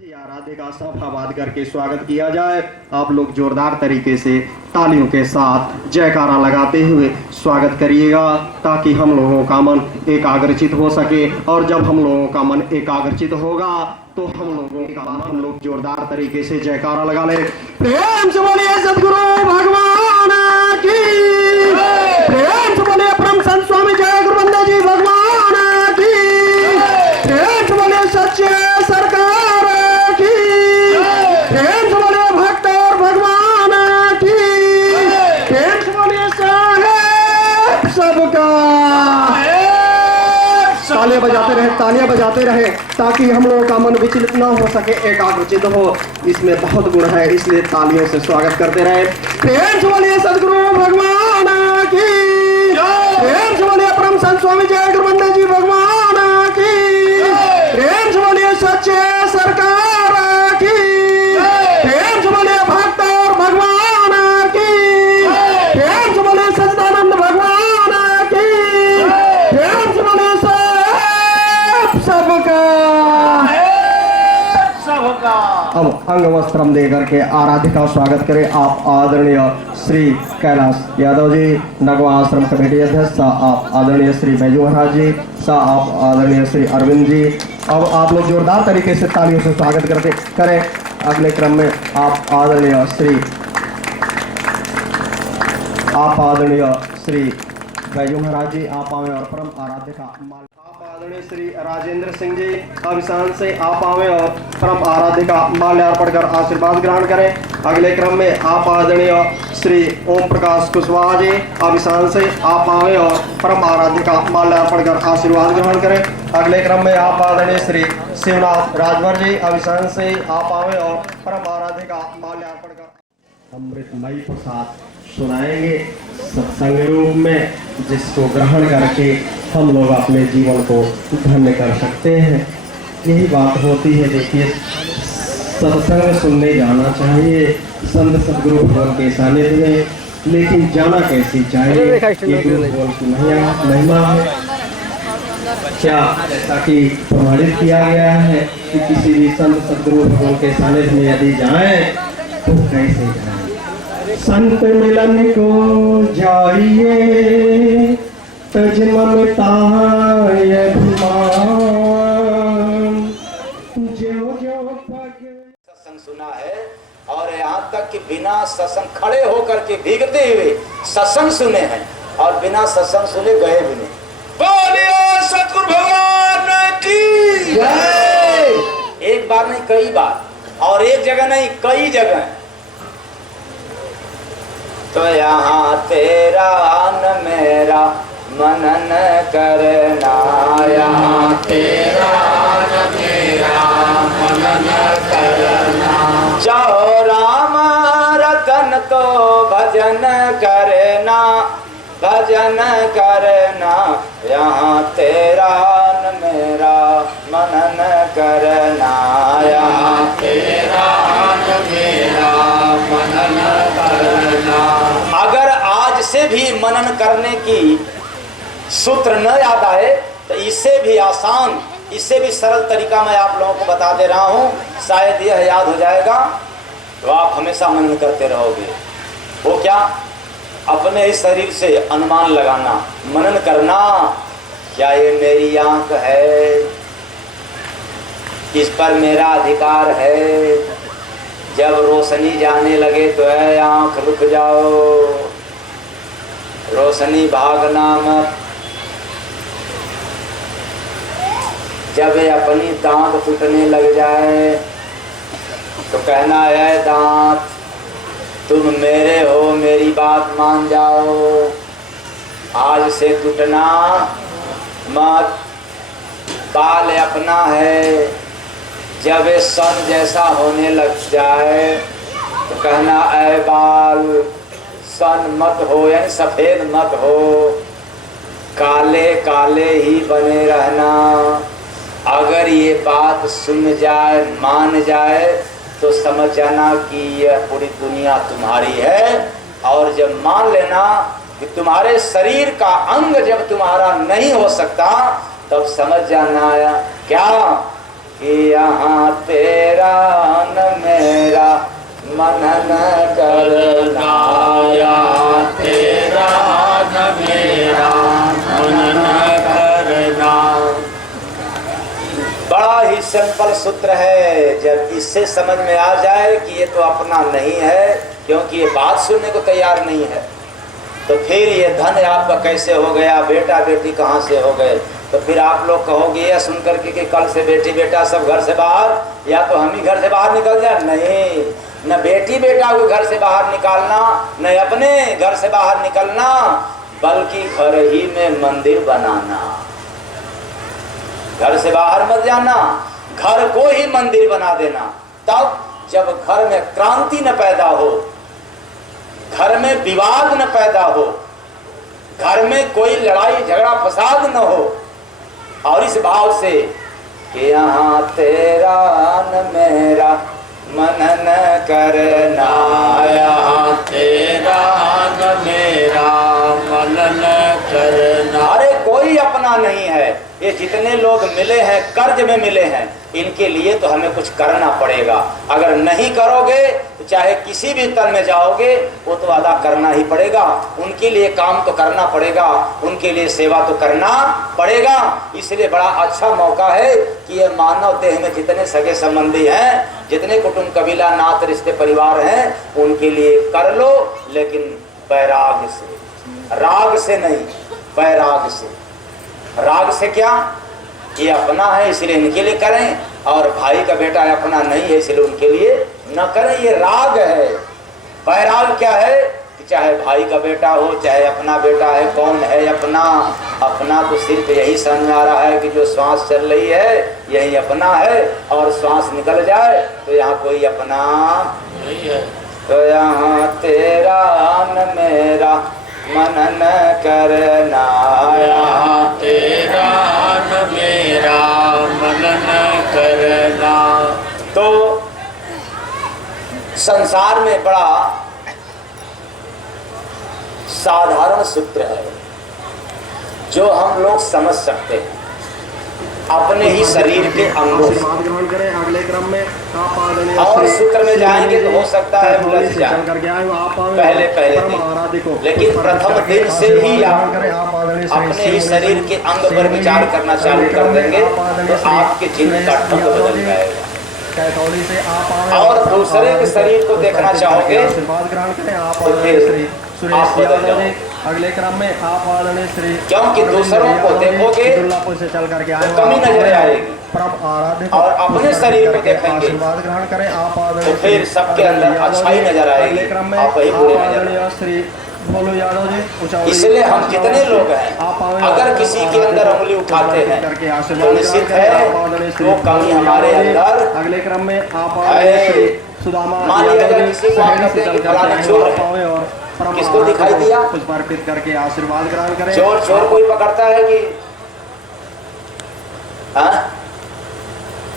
आराध्य का सफाबाद करके स्वागत किया जाए। आप लोग जोरदार तरीके से तालियों के साथ जयकारा लगाते हुए स्वागत करिएगा ताकि हम लोगों का मन एकाग्रचित हो सके। और जब हम लोगों का मन एकाग्रचित होगा तो हम लोग जोरदार तरीके से जयकारा लगा ले। प्रेम से बोलिए सदगुरु भगवान की, प्रेम से बोलिए परम संत स्वामी जय गुरुबंदे जी भगवान की, प्रेम से बोलिए सच्चे सरकार की, प्रेम से बोलिए भक्त और भगवान की, प्रेम से बोलिए साहेब सबका। तालियां बजाते रहे ताकि हम लोगों का मन विचलित न हो सके, एकाग्रचित हो। इसमें बहुत गुण है, इसलिए तालियों से स्वागत करते रहे। प्रेम से बोलिए सदगुरु भगवान की, प्रेम से बोलिए परम संत स्वामी जय गुरुबंदे जी भगवान की, प्रेम से बोलिए सच्चे सरकार की, प्रेम से बोलिए भक्त और भगवान की, प्रेम से बोलिए सच्चिदानंद भगवान की, प्रेम से बोलिए सबका। अब अंग वस्त्रम दे करके आराध्य का स्वागत करें आप आदरणीय श्री कैलाश यादव जी, नगवा आश्रम कमेटी अध्यक्ष, आप आदरणीय श्री बैजू महाराज जी, आप आदरणीय श्री अरविंद जी। अब आप लोग जोरदार तरीके से तालियों से स्वागत करते करें। अगले क्रम में आप आदरणीय श्री बैजू महाराज जी आप आवे और परम आराध्य का माल। आप आदरणीय श्री राजेंद्र सिंह जी अभिशान से आप आवे और परम आराध्य का माल्यार्पण कर आशीर्वाद ग्रहण करें। अगले क्रम में आप आदरणीय श्री ओम प्रकाश कुशवाहा जी अभिशान से आप आवे और परम आराध्य का माल्यार्पण कर आशीर्वाद ग्रहण करें। अगले क्रम में आप आदरणीय श्री शिवनाथ राजभर जी अभिशान से आप आवे और परम आराध्य का माल्यार्पण कर अमृतमयी प्रसाद सुनाएंगे सत्संग रूप में, जिसको ग्रहण करके हम लोग अपने जीवन को धन्य कर सकते हैं। यही बात होती है। देखिए, सत्संग सुनने जाना चाहिए संत सदगुरु भगवान के सानिध्य में, लेकिन जाना कैसे चाहिए, ये गुरु भगवान की महिमा है। क्या जैसा कि प्रमाणित किया गया है कि किसी भी संत सदगुरु भगवान के सानिध्य में यदि जाएं तो कैसे जाएं। संत मिलन को जाइए तज ममता सत्संग सुना है और यहाँ तक कि बिना सत्संग खड़े होकर के भीगते हुए सत्संग सुने हैं और बिना सत्संग सुने गए भी नहीं। बोलिए सतगुरु भगवान की जय। एक बार नहीं कई बार, और एक जगह नहीं कई जगह। तो यहाँ तेरा न मेरा मनन करना, यहाँ तेरा न मेरा मनन करना। जाओ राम रतन तो भजन करना, भजन करना। यहाँ तेरा न मेरा मनन करना, यहाँ तेरा न मेरा मनन करना। अगर आज से भी मनन करने की सूत्र न याद आए तो इससे भी आसान, इससे भी सरल तरीका मैं आप लोगों को बता दे रहा हूँ। शायद यह याद हो जाएगा तो आप हमेशा मनन करते रहोगे। वो क्या? अपने ही शरीर से अनुमान लगाना, मनन करना। क्या ये मेरी आंख है? इस पर मेरा अधिकार है? जब रोशनी जाने लगे तो है आंख रुक जाओ, रोशनी भागना मत। जब अपनी दांत टूटने लग जाए तो कहना है दांत तुम मेरे हो, मेरी बात मान जाओ, आज से टूटना मत। बाल अपना है, जब ये सन जैसा होने लग जाए तो कहना ऐ बाल सन मत हो, यानी सफेद मत हो, काले काले ही बने रहना। अगर ये बात सुन जाए, मान जाए तो समझ जाना कि यह पूरी दुनिया तुम्हारी है। और जब मान लेना कि तुम्हारे शरीर का अंग जब तुम्हारा नहीं हो सकता तब समझ जाना क्या कि यहाँ तेरा मनन करना, यहाँ तेरा न मेरा मनन करना। बड़ा ही सिंपल सूत्र है। जब इससे समझ में आ जाए कि ये तो अपना नहीं है, क्योंकि ये बात सुनने को तैयार नहीं है, तो फिर ये धन आपका कैसे हो गया, बेटा बेटी कहाँ से हो गए, तो फिर आप लोग कहोगे यह सुन करके कि कल से बेटी बेटा सब घर से बाहर, या तो हम ही घर से बाहर निकल जाए। नहीं, न बेटी बेटा को घर से बाहर निकालना, न अपने घर से बाहर निकलना, बल्कि घर ही में मंदिर बनाना। घर से बाहर मत जाना, घर को ही मंदिर बना देना। तब जब घर में क्रांति न पैदा हो, घर में विवाद न पैदा हो, घर में कोई लड़ाई झगड़ा फसाद न हो, और इस भाव से कि यहाँ तेरा न मेरा मनन करना, यहाँ तेरा न मेरा मनन करना। अरे कोई अपना नहीं है। ये जितने लोग मिले हैं कर्ज में मिले हैं, इनके लिए तो हमें कुछ करना पड़ेगा। अगर नहीं करोगे तो चाहे किसी भी तन में जाओगे वो तो अदा करना ही पड़ेगा। उनके लिए काम तो करना पड़ेगा, उनके लिए सेवा तो करना पड़ेगा। इसलिए बड़ा अच्छा मौका है कि ये मानव देह में जितने सगे संबंधी हैं, जितने कुटुंब कबीला नात रिश्ते परिवार हैं, उनके लिए कर लो, लेकिन वैराग्य से, राग से नहीं, वैराग्य से। राग से क्या, ये अपना है इसलिए इनके लिए करें, और भाई का बेटा है अपना नहीं है इसलिए उनके लिए न करें, ये राग है। वैराग क्या है कि चाहे भाई का बेटा हो, चाहे अपना बेटा है, कौन है अपना? अपना तो सिर्फ यही समझ में आ रहा है कि जो श्वास चल रही है यही अपना है, और श्वास निकल जाए तो यहाँ कोई अपना नहीं है। तो यहाँ तेरा न मेरा मनन करना, यहाँ तेरा न मेरा मनन करना। तो संसार में बड़ा साधारण सूत्र है जो हम लोग समझ सकते हैं अपने ही शरीर के अंगों से। ग्रहण करें अगले क्रम में और सूत्र में जाएंगे तो हो सकता है उलझ जाए पहले पहले, लेकिन प्रथम दिन से ही आप अपने ही शरीर के अंग पर विचार करना चालू कर देंगे तो आपके जीवन का ढंग बदल जाएगा। और दूसरे के शरीर को देखना चाहोगे तो फिर आप बदल जाओगे। अगले क्रम में आप आदरणीय श्री, क्योंकि दूसरों को देखोगे से चल करके आए तो कमी नजर आएगी, परम आराध्य और अपने शरीर को देखेंगे आशीर्वाद ग्रहण करें आप तो फिर सबके अंदर अच्छाई नजर आएगी, आप वही बुरे नजर आएंगे। श्री बोलो यादव जी। इसलिए हम जितने लोग हैं अगर किसी के अंदर उंगली उठाते हैं तो निश्चित है वो कमी हमारे अंदर। अगले क्रम में आप मान लिया अगर किसी को आप कहते हैं कि फलाना चोर है, और किसको दिखाई दिया? कुछ अर्पित करके आशीर्वाद ग्रहण करें। चोर चोर कोई पकड़ता है कि हाँ?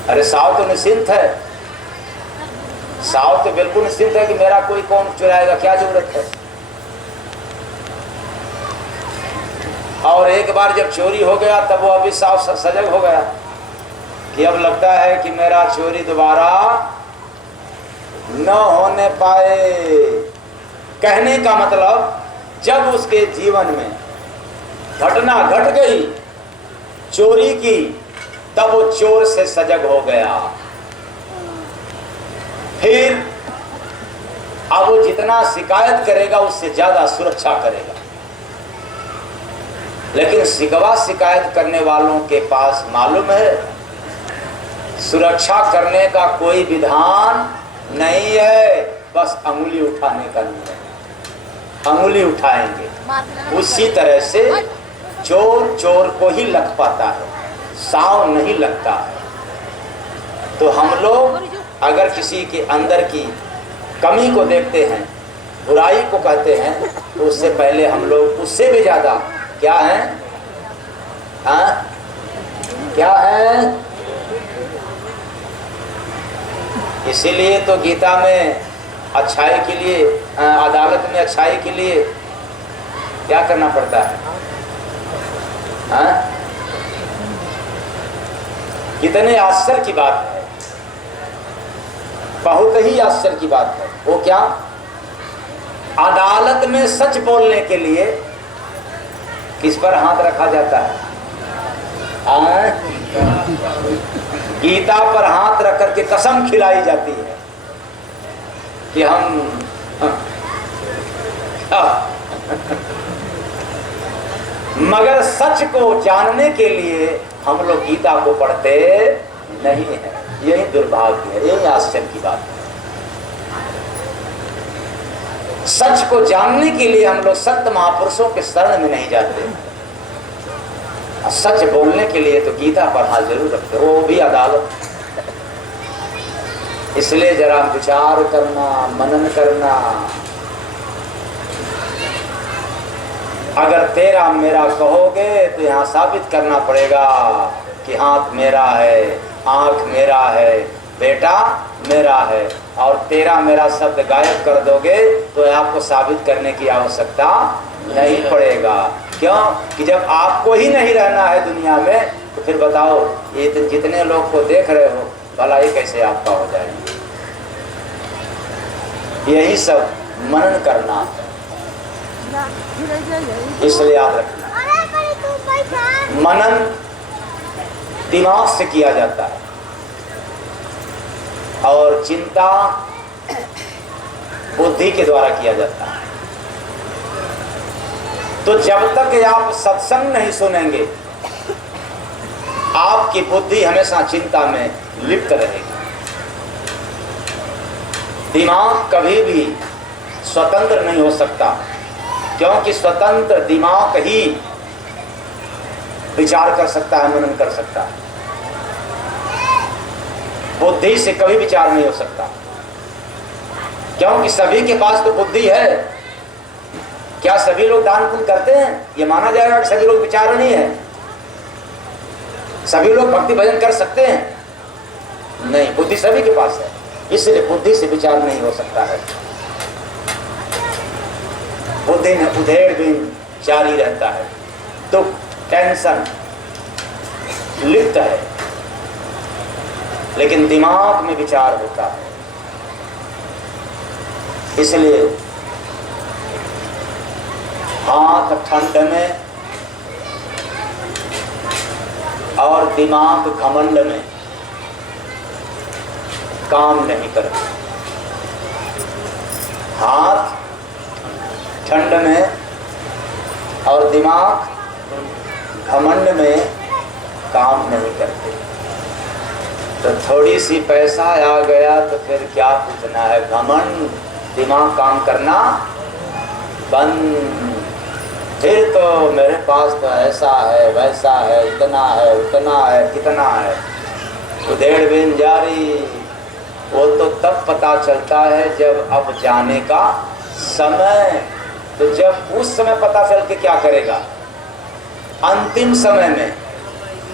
अरे साव तो निश्चिंत है, साव तो बिल्कुल निश्चिंत है कि मेरा कोई कौन चुराएगा, क्या जरूरत है। और एक बार जब चोरी हो गया तब वो अभी साफ सजग हो गया कि अब लगता है कि मेरा चोरी दोबारा न होने पाए। कहने का मतलब जब उसके जीवन में घटना घट गई चोरी की, तब वो चोर से सजग हो गया। फिर अब वो जितना शिकायत करेगा उससे ज्यादा सुरक्षा करेगा। लेकिन शिकवा शिकायत करने वालों के पास मालूम है सुरक्षा करने का कोई विधान नहीं है, बस अंगुली उठाने का नहीं है। अंगुली उठाएंगे। उसी तरह से चोर चोर को ही लग पाता है, साव नहीं लगता है। तो हम लोग अगर किसी के अंदर की कमी को देखते हैं, बुराई को कहते हैं, तो उससे पहले हम लोग उससे भी ज्यादा क्या है, हाँ क्या है। इसीलिए तो गीता में अच्छाई के लिए, अदालत में अच्छाई के लिए क्या करना पड़ता है, हाँ? कितने आश्चर्य की बात है। बहुत ही आश्चर्य की बात है। वो क्या? अदालत में सच बोलने के लिए किस पर हाथ रखा जाता है? गीता पर हाथ रख करके कसम खिलाई जाती है कि हम मगर सच को जानने के लिए हम लोग गीता को पढ़ते नहीं है। यही दुर्भाग्य है, यही आश्चर्य की बात है। सच को जानने के लिए हम लोग संत महापुरुषों के शरण में नहीं जाते। सच बोलने के लिए तो गीता पर हाथ जरूर रखते, वो भी अदालत। इसलिए जरा विचार करना, मनन करना। अगर तेरा मेरा कहोगे तो यहाँ साबित करना पड़ेगा कि हाथ मेरा है, आंख मेरा है, बेटा मेरा है। और तेरा मेरा शब्द गायब कर दोगे तो आपको साबित करने की आवश्यकता नहीं पड़ेगा। क्यों? कि जब आपको ही नहीं रहना है दुनिया में तो फिर बताओ ये जितने लोग को देख रहे हो भला ये कैसे आपका हो जाएगा? यही सब मनन करना है। इसलिए याद रखना, मनन दिमाग से किया जाता है और चिंता बुद्धि के द्वारा किया जाता है। तो जब तक आप सत्संग नहीं सुनेंगे आपकी बुद्धि हमेशा चिंता में लिप्त रहेगी। दिमाग कभी भी स्वतंत्र नहीं हो सकता, क्योंकि स्वतंत्र दिमाग ही विचार कर सकता है, मनन कर सकता है। बुद्धि से कभी विचार नहीं हो सकता, क्योंकि सभी के पास तो बुद्धि है। क्या सभी लोग दान पुण्य करते हैं? ये माना जाएगा कि सभी लोग विचार नहीं है? सभी लोग भक्ति भजन कर सकते हैं? नहीं, बुद्धि सभी के पास है, इसलिए बुद्धि से विचार नहीं हो सकता है। बुद्धि में उधेड़ दिन जारी रहता है, दुख, टेंशन लिप्त है, लेकिन दिमाग में विचार होता है। इसलिए हाथ ठंड में और दिमाग घमंड में काम नहीं करते। हाथ ठंड में और दिमाग घमंड में काम नहीं करते। तो थोड़ी सी पैसा आ गया तो फिर क्या पूछना है? घमंड, दिमाग काम करना बंद। फिर तो मेरे पास तो ऐसा है, वैसा है, इतना है, उतना है, कितना है, उधेड़ बिन जारी। वो तो तब पता चलता है जब अब जाने का समय। तो जब उस समय पता चल के क्या करेगा? अंतिम समय में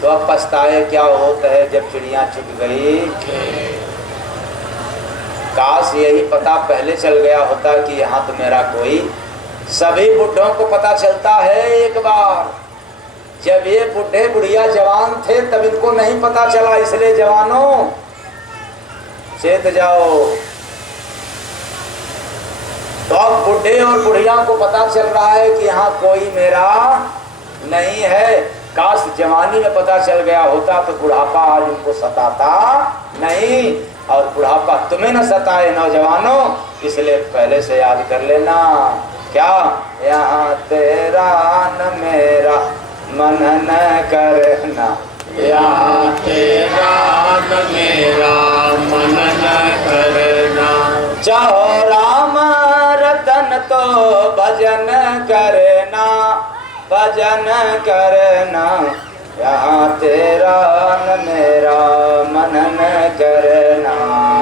तो अब पछताए क्या होता है जब चिड़िया चुग गई। काश यही पता पहले चल गया होता कि यहाँ तो मेरा कोई। सभी बुढ़ों को पता चलता है एक बार, जब ये बुढ़े बुढ़िया जवान थे तब इनको नहीं पता चला। इसलिए जवानों चेत जाओ। तो अब बुढ़े और बुढ़िया को पता चल रहा है कि यहाँ कोई मेरा नहीं है। काश जवानी में पता चल गया होता तो बुढ़ापा आज उनको सताता नहीं, और बुढ़ापा तुम्हें न सताए नौजवानों। इसलिए पहले से याद कर लेना, क्या? यहाँ तेरा न मेरा मनन करना, यहाँ तेरा न मेरा मनन करना। चाहो राम रतन तो भजन करना, भजन करना। यहाँ तेरा न मेरा मनन करना,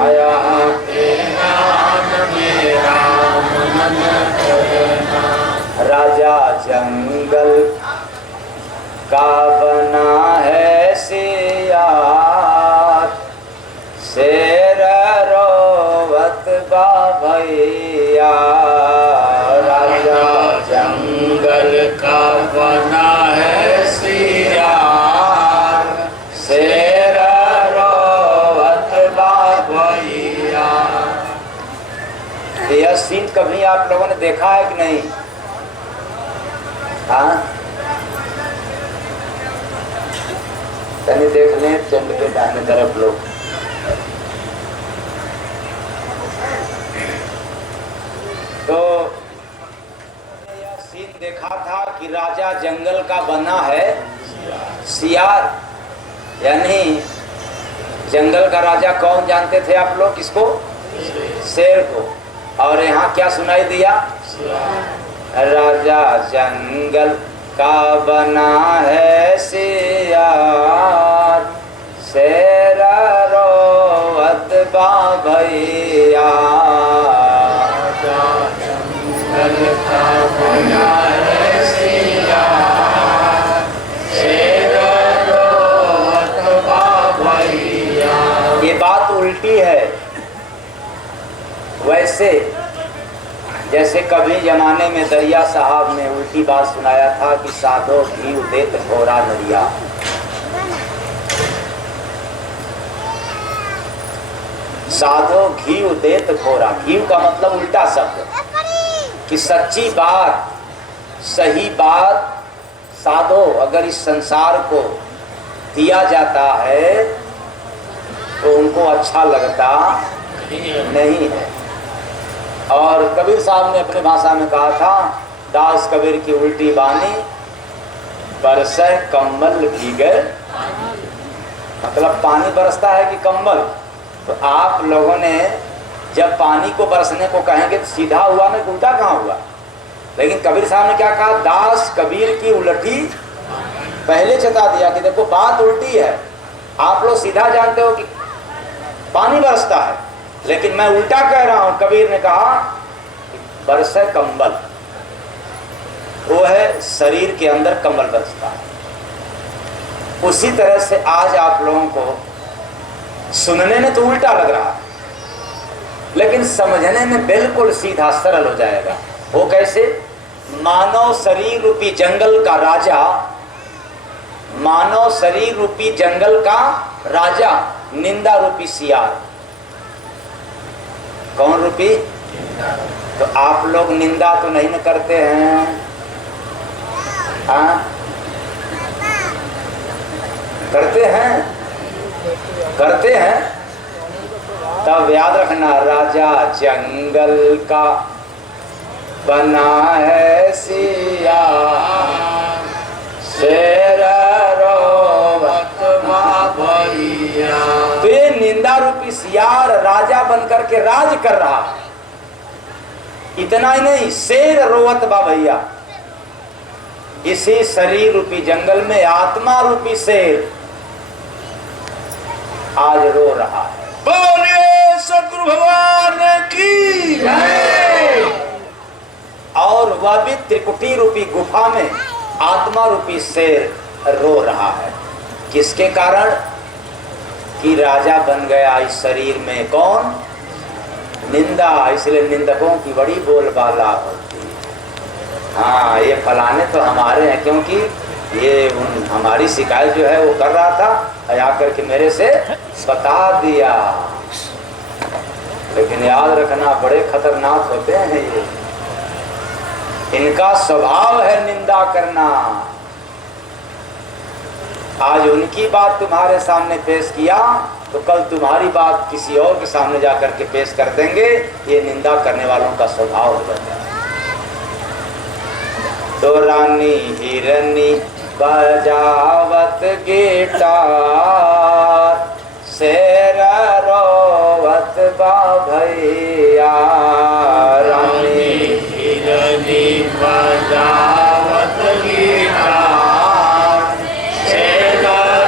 यहाँ तेरा न मेरा मनन करना। राजा जंगल का बना है सियार, शेर रोवत बा भैया। राजा जंगल का बना है सियार, शेर रोवत बा भैया। यह सीन कभी आप लोगों ने देखा है कि नहीं? हाँ, तनी देख लें चंद के दाहिने तरफ लोग। तो यह सीन देखा था कि राजा जंगल का बना है सियार, यानी जंगल का राजा कौन जानते थे आप लोग? किसको? शेर को। और यहाँ क्या सुनाई दिया? राजा जंगल का बना है सियार, शेर रोवत बा भैया। जंगल का बना है सियार, शेर रोवत बा भैया। ये बात उल्टी है। वैसे जैसे कभी जमाने में दरिया साहब ने उल्टी बात सुनाया था कि साधो घी उदेत घोरा नरिया। साधो घी उदेत घोरा, घी का मतलब उल्टा शब्द कि सच्ची बात, सही बात साधो अगर इस संसार को दिया जाता है तो उनको अच्छा लगता नहीं है। और कबीर साहब ने अपनी भाषा में कहा था, दास कबीर की उल्टी बानी बरसे कम्बल भीगे, मतलब पानी बरसता है कि कम्बल। तो आप लोगों ने जब पानी को बरसने को कहेंगे तो सीधा हुआ ना, उल्टा कहाँ हुआ? लेकिन कबीर साहब ने क्या कहा? दास कबीर की उल्टी पहले चेता दिया कि देखो बात उल्टी है। आप लोग सीधा जानते हो कि पानी बरसता है, लेकिन मैं उल्टा कह रहा हूं। कबीर ने कहा बरसे कंबल, वो है शरीर के अंदर कंबल बरसता है। उसी तरह से आज आप लोगों को सुनने में तो उल्टा लग रहा है, लेकिन समझने में बिल्कुल सीधा सरल हो जाएगा। वो कैसे? मानव शरीर रूपी जंगल का राजा, मानव शरीर रूपी जंगल का राजा निंदा रूपी सियार। कौन रूपी? तो आप लोग निंदा तो नहीं न करते हैं? हाँ, करते हैं, करते हैं। तब याद रखना, राजा जंगल का बना है सियार, शेर रोवत बा भैया। तो ये निंदा रूपी सियार राजा बनकर के राज कर रहा है। इतना ही नहीं, शेर रोवत बा भैया। इसी शरीर रूपी जंगल में आत्मा रूपी शेर आज रो रहा है। बोलिए सतगुरु भगवान की जय। और वह भी त्रिकुटी रूपी गुफा में आत्मा रूपी शेर रो रहा है। किसके कारण? कि राजा बन गया इस शरीर में। कौन? निंदा। इसलिए निंदकों की बड़ी बोलबाला होती है। हाँ, ये फलाने तो हमारे हैं, क्योंकि ये हमारी शिकायत जो है वो कर रहा था, आकर के मेरे से बता दिया। लेकिन याद रखना, बड़े खतरनाक होते हैं ये। इनका स्वभाव है निंदा करना। आज उनकी बात तुम्हारे सामने पेश किया तो कल तुम्हारी बात किसी और के सामने जाकर के पेश कर देंगे। ये निंदा करने वालों का स्वभाव हो जाता है। तो रानी हिरनी बजावत गिटार, शेर रोवत बा भैया। रानी हिरनी बजावत गिटार, शेर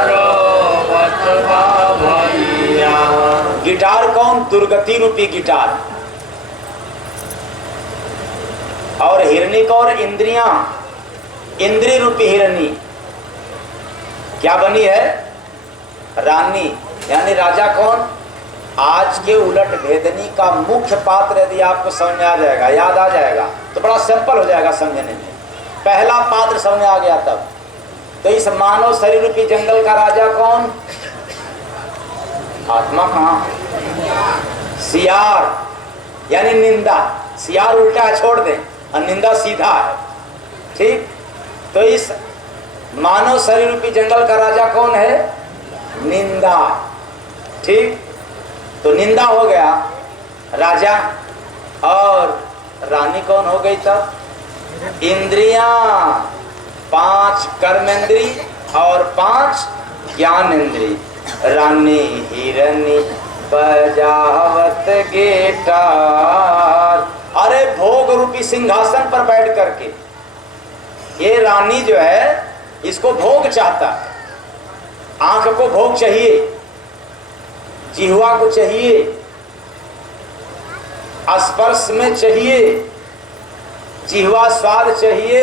रोवत बा भैया। गिटार कौन? दुर्गति रूपी गिटार। और हिरनी को और इंद्रियां, इंद्री रूपी हिरनी क्या बनी है? रानी, यानी राजा कौन? आज के उलट भेदनी का मुख्य पात्र यदि आपको समझ में आ जाएगा, याद आ जाएगा, तो बड़ा सिंपल हो जाएगा समझने में। पहला पात्र समझ में आ गया तब। तो इस मानव शरीर रूपी जंगल का राजा कौन? आत्मा। कहाँ? सियार। यानी निंदा। सियार उल्टा है, छोड़ दें, और निंदा सीधा है। ठीक, तो इस मानव शरीर रूपी जंगल का राजा कौन है? निंदा। ठीक, तो निंदा हो गया राजा, और रानी कौन हो गई तब? इंद्रियां, 5 कर्मेंद्री और 5 ज्ञानेंद्री। रानी हिरनी बजावत गिटार। अरे भोग रूपी सिंहासन पर बैठ करके ये रानी जो है, इसको भोग चाहता है। आंख को भोग चाहिए, जिह्वा को चाहिए, स्पर्श में चाहिए, जिह्वा स्वाद चाहिए।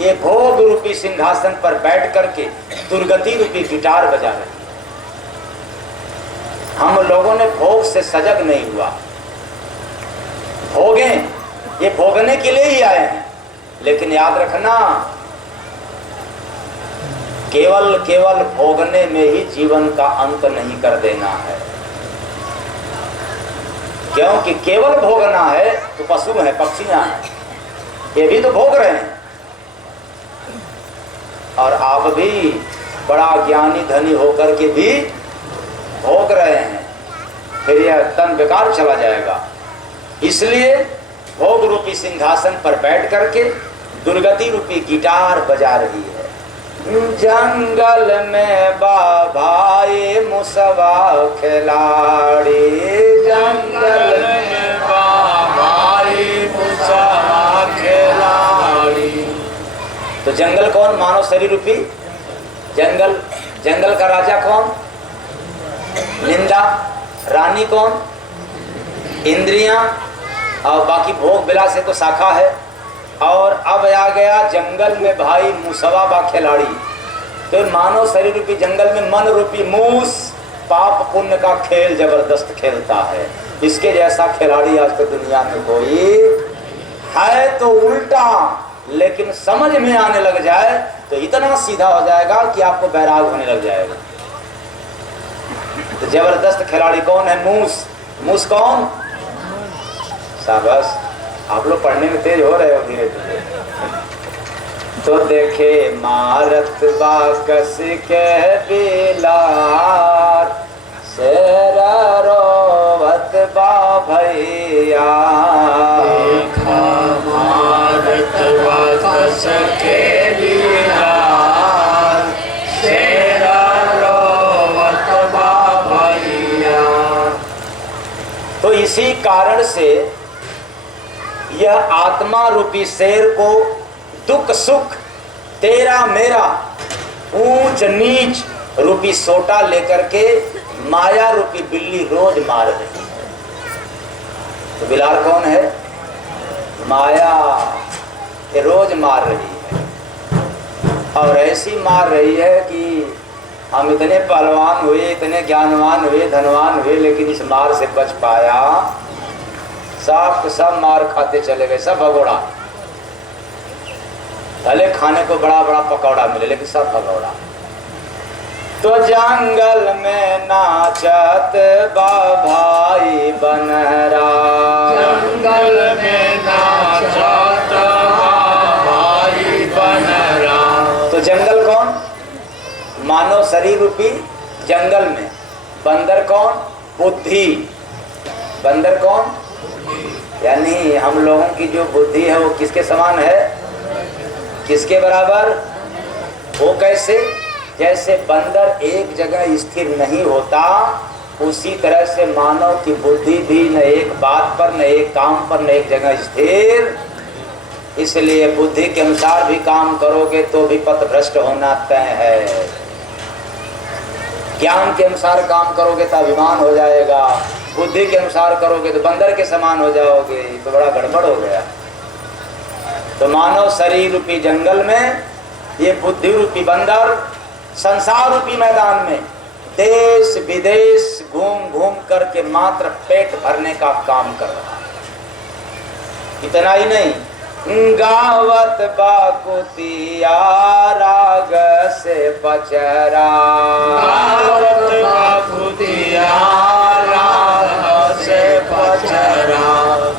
ये भोग रूपी सिंहासन पर बैठ करके दुर्गति रूपी गिटार बजा रही है। हम लोगों ने भोग से सजग नहीं हुआ। भोगे, ये भोगने के लिए ही आए हैं, लेकिन याद रखना, केवल भोगने में ही जीवन का अंत नहीं कर देना है। क्योंकि केवल भोगना है तो पशु हैं, पक्षियां हैं, ये भी तो भोग रहे हैं। और आप भी बड़ा ज्ञानी धनी होकर के भी भोग रहे हैं, फिर यह तन बेकार चला जाएगा। इसलिए भोग रूपी सिंहासन पर बैठ करके दुर्गति रूपी गिटार बजा रही है। जंगल में बाभाए मुसवा खिलाड़ी, जंगल में बाभाए मुसवा खिलाड़ी। तो जंगल कौन? मानव शरीर रूपी जंगल। जंगल का राजा कौन? निंदा। रानी कौन? इंद्रियां, और बाकी भोग विलास से तो शाखा है। और अब आ गया जंगल में भाई मुसवा बा खिलाड़ी। तो मानव शरीर रूपी जंगल में मन रूपी मूस पाप पुण्य का खेल जबरदस्त खेलता है। इसके जैसा खिलाड़ी आज तक दुनिया में कोई है तो उल्टा, लेकिन समझ में आने लग जाए तो इतना सीधा हो जाएगा कि आपको बैराग होने लग जाएगा। तो जबरदस्त खिलाड़ी कौन है? मूस। मूस कौन? शाबाश, आप लोग पढ़ने में तेज हो रहे हो धीरे धीरे। तो देखे मारत बाकस के बिलार, शेर रोवत बा भैया। देखा मारत बाकस के बिलार, शेर रोवत बा भैया। तो इसी कारण से यह आत्मा रूपी शेर को दुख सुख, तेरा मेरा, ऊंच नीच रूपी सोटा लेकर के माया रूपी बिल्ली रोज मार रही है। तो बिलार कौन है? माया, ये रोज मार रही है। और ऐसी मार रही है कि हम इतने पहलवान हुए, इतने ज्ञानवान हुए, धनवान हुए, लेकिन इस मार से बच पाया। सब मार खाते चले गए, सब भगोड़ा। भले खाने को बड़ा बड़ा पकौड़ा मिले, लेकिन सब भगोड़ा। तो जंगल में नाचत बा भाई बनहरा, जंगल में नाचत बा भाई बनहरा। तो जंगल कौन? मानव शरीर रूपी जंगल में। बंदर कौन? बुद्धि। बंदर कौन? यानी हम लोगों की जो बुद्धि है वो किसके समान है? किसके बराबर? वो कैसे? जैसे बंदर एक जगह स्थिर नहीं होता, उसी तरह से मानव की बुद्धि भी न एक बात पर, न एक काम पर, न एक जगह स्थिर। इसलिए बुद्धि के अनुसार भी काम करोगे तो भी पथभ्रष्ट होना तय है। ज्ञान के अनुसार काम करोगे तो अभिमान हो जाएगा, बुद्धि के अनुसार करोगे तो बंदर के समान हो जाओगे। तो बड़ा गड़बड़ हो गया। तो मानव शरीर रूपी जंगल में ये बुद्धि रूपी बंदर संसार रूपी मैदान में देश विदेश घूम घूम करके मात्र पेट भरने का काम कर रहा है। इतना ही नहीं, गावत बाकुतिया राग से पचरा, गावत बाकुतिया राग से पचरा। पचरा।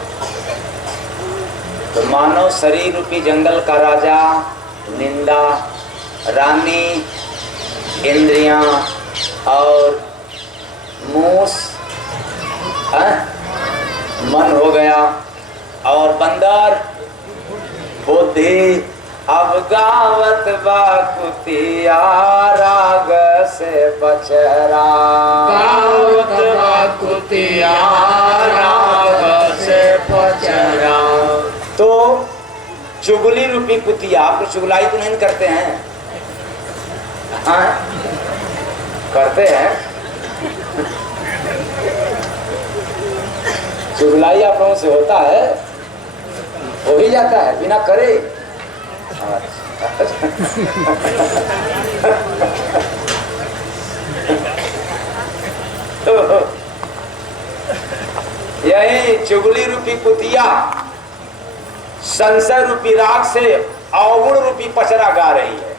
तो मानव शरीर रूपी जंगल का राजा, निंदा, रानी, इंद्रियां और मूस, मन हो गया, और बंदर बुद्धि। अब गावत बाकुतिया राग से पचरा। गावत बाकुतिया राग से पचरा। तो चुगली रूपी कुतिया, आप तो चुगलाई तो नहीं करते हैं? हाँ? करते हैं। चुगलाई आप लोगों से होता है, हो ही जाता है बिना करे। तो यही चुगली रूपी कुतिया संशय रूपी राग से अवगुण रूपी पचरा गा रही है।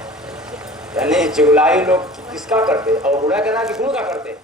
यानी चुगलाई लोग किसका करते? अवगुण का ना कि गुण का करते?